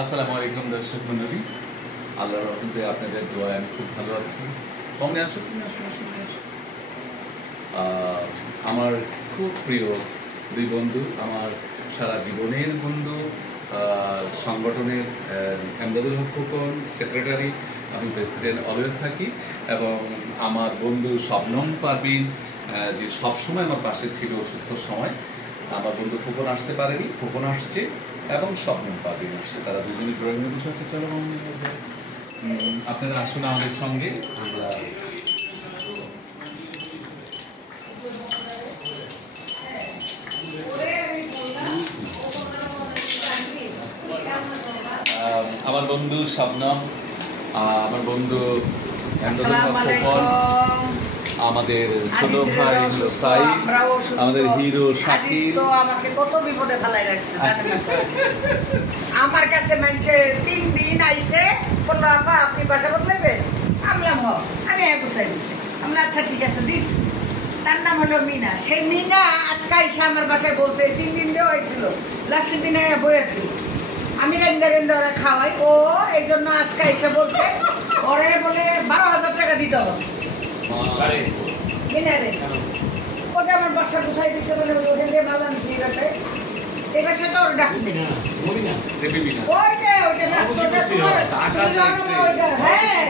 আসসালামু আলাইকুম দর্শক মণ্ডলী, আল্লাহর রহমতে আপনাদের দোয়ায় আমি খুব ভালো আছি। কমে আছো তুমি? আসো আসো আসো। আমার খুব প্রিয় দুই বন্ধু, আমার সারা জীবনের বন্ধু, সংগঠনের এমদাদুল হক খোকন সেক্রেটারি, আমি প্রেসিডেন্ট অলওয়েজ থাকি, এবং আমার বন্ধু শবনম পারভিন যে সবসময় আমার পাশে ছিল অসুস্থ সময়। আমার বন্ধু খোকন আসতে পারেনি, খোকন আসছে এবং শবনম পারভিন আসছে, তারা দুজনই ড্রয়িং রুমে বসে আছে। চলো আপনারা আসুন আমাদের সঙ্গে। আমরা আমার বন্ধু শবনম, আমার বন্ধু খোকন, আমাদের ছোট ভাই সাই, আমাদের হিরো শাকিল। আমাকে কত বিপদে ফেলাই রাখছে আমার কাছে মানুষে 3 দিন আইছে বললো, আপা আপনি বাসা বদলাইবেন? আমি গুছাই দিচ্ছি। আমি আচ্ছা ঠিক আছে দিস। তার নাম হলো মিনা। সেই মিনা আজকে আইসা আমার বাসায় বলছে 3 দিন যে হয়েছিল, লাস্টের দিনে বইয়াছিল, আমি রেন্দা ওরা খাওয়াই, ও এই জন্য আজকে আইসা বলছে ওরে বলে 12,000 টাকা দিতে হবে। ও যে আমার বাসা গুছাই দিচ্ছে বলে ওখান থেকে মাল আনছি এই বাসায় তো ওর ডাকবে না। হ্যাঁ,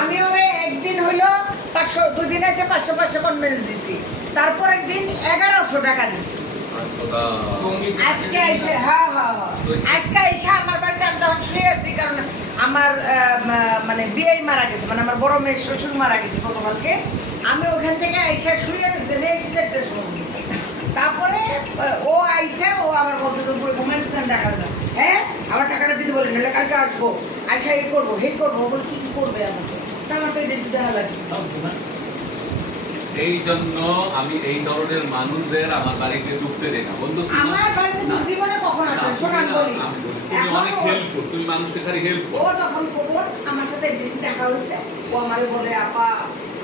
আমি ওরে একদিন হইলো 500, 2 দিন আছে 500 কনভেন্স দিছি, তারপর একদিন 1100 টাকা দিছি। আজকে আইসে আজকে আইসা আমার বাড়িতে আমি তখন শুয়ে আছি, কারণ আমার মানে বিয়ে মারা গেছে, মানে আমার বড় মেয়ের শ্বশুর মারা গেছে গতকালকে। আমি ওখান থেকে আইসা শুয়ে রয়েছে একটা সময়। তারপরে ও আইসে, ও আবার বলছে দুপুরে ঘুমাইছেন টাকা না, হ্যাঁ আমার টাকাটা দিতে বলে নাহলে কালকে আসবো, আইসা এই করবো হেই করবো। বলে কি করবে আমাকে? আমার তো এটা দিতে লাগে। এই জন্য আমি এই ধরনের মানুষদের আমার বাড়িতে ঢুকতে দেই না বন্ধু। আমার বাড়িতে তো জীবনে কখন আসে? শোন আমি বলি, তুমি অনেক হেল্পফুল, তুমি মানুষকে খালি হেল্প করো। ও যখন খবর আমার সাথে বেশি দেখা হয়েছে, ও আমারে বলে, আপা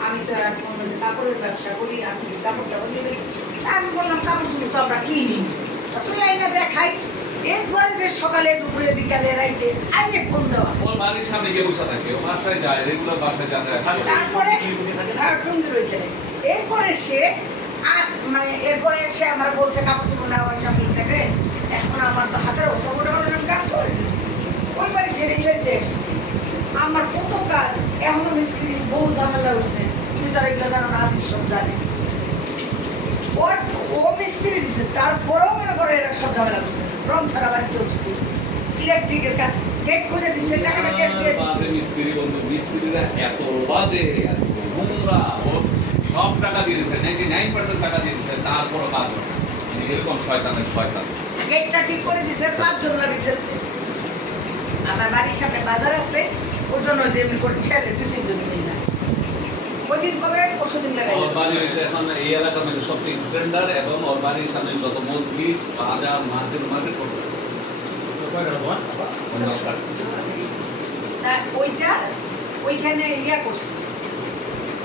আমি তো এখন কাপড়ের ব্যবসা করি, আপনি কাপড়টা বললেন। আমি বললাম কাপড় শুধু তো আমরা কিনি, তুই আইনা দেখাইস। এরপরে যে সকালে দুপুরে বিকালে রাইতে আইনে ফোন দেওয়া, ওর বাড়ির সামনে গিয়ে বসে থাকে, ও বাসায় যায়, রেগুলার বাসায় যাতায়াত করে। তারপরে এরপরে সে এরপরে সে আমার বলছে কাপড় চুপড় নেওয়া সামনে দেখে, এখন আমার তো হাতের ওষুধ কাজ করে দিচ্ছি, ওই বাড়ি ছেড়ে এই বাড়িতে এসেছি। আমার কত কাজ, এখনো মিস্ত্রি বহু ঝামেলা হয়েছে, কিন্তু তারা এগুলো জানো না, আজই সব জানে। ও মিস্ত্রি দিচ্ছে, তারপরেও মনে করে এরা সব ঝামেলা করছে। রং ছাড়া বাড়িতে উঠছি, ইলেকট্রিকের কাজ গেট করে দিচ্ছে, টাকাটা ক্যাশ দিয়ে দিচ্ছে। মিস্ত্রি বন্ধু, মিস্ত্রিরা এত বাজে, এত নোংরা, সব টাকা দিয়ে দিচ্ছে, 99% টাকা দিয়ে দিচ্ছে, তারপরও কাজ হয় না। এরকম শয়তানের শয়তান। গেটটা ঠিক করে দিচ্ছে, 5 জন লাগে ঠেলতে। আমার বাড়ির সামনে বাজার আছে, ওই জন্য যে এমনি করে ঠেলে 2-3 জন মিলে না। ওই দিন কবে পরশুদিন লাগাই। ওর বাড়ি হয়েছে এখন এই এলাকার মধ্যে সবচেয়ে স্ট্যান্ডার্ড, এবং ওর বাড়ির সামনে যত মসজিদ, বাজার, মার্কেট করতেছে। ওইটা ওইখানে ইয়া করছে,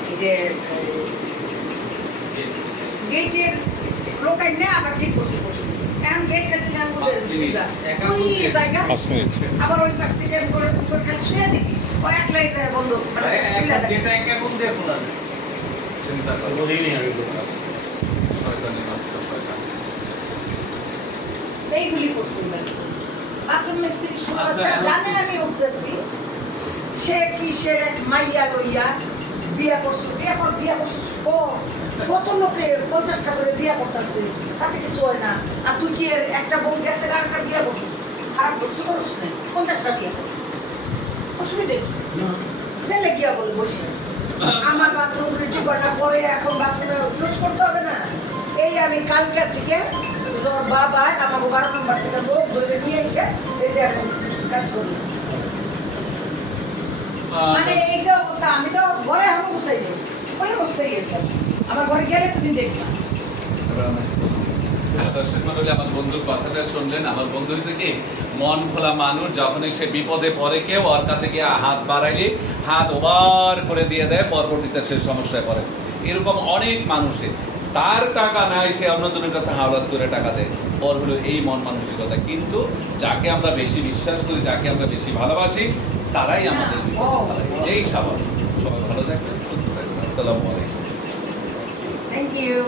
এই যে গেটের লোক আইনে আবার ঠিক করছে পরশুদিন। এখন গেটটা তুমি আবার ওই পাশ থেকে শুয়ে দিবি, ও একলাই যায় বন্ধ, মানে চিন্তা করো, শয়তানের বাচ্চা, শয়তান এইগুলি করছে। বাথরুম মিস্ত্রি জানে আমি উঠতেছি, সে কিসের এক মাইয়া লইয়া বিয়া করছিল, বিয়া করছিস কত লোকে 50টা করে বিয়া করতেছে, তাতে কিছু হয় না। আর তুই কি একটা বউ গেছে আর একটা বিয়া করছিস, খারাপ কিছু করছিস না? 50টা বিয়া কর, অসুবিধা কি? জেলে গিয়া বলে বসে আমার বাথরুম ঠিক করার পরে এখন বাথরুমে ইউজ করতে হবে না। এই আমি কালকের থেকে ওর বাবা আমাকে 12 নম্বর থেকে লোক ধরে নিয়ে এসে এই যে এখন কাজ করি। মানে এই যে অবস্থা, আমি তো ঘরে এখন বসাই যাই, ওই অবস্থায় গেছে। আমার ঘরে গেলে তুমি দেখবা। দর্শক মণ্ডলী, আমার বন্ধুর কথাটা শুনলেন। আমার বন্ধু হচ্ছে কি মন খোলা মানুষ, যখনই সে বিপদে পড়ে কেউ ওর কাছে গিয়ে হাত বাড়াইলে হাত ওভার করে দিয়ে দেয়, পরবর্তীতে সে সমস্যায় পড়ে। এরকম অনেক মানুষের তার টাকা নাই, সে অন্যজনের কাছে হাওলাত করে টাকা দেয়। ওর হলো এই মন মানসিকতা। কিন্তু যাকে আমরা বেশি বিশ্বাস করি, যাকে আমরা বেশি ভালোবাসি, তারাই আমাদের বিপদে ফেলায়। এই স্বাভাবিক। সবাই ভালো থাকবেন, সুস্থ থাকবেন। আসসালামু আলাইকুম। Thank you.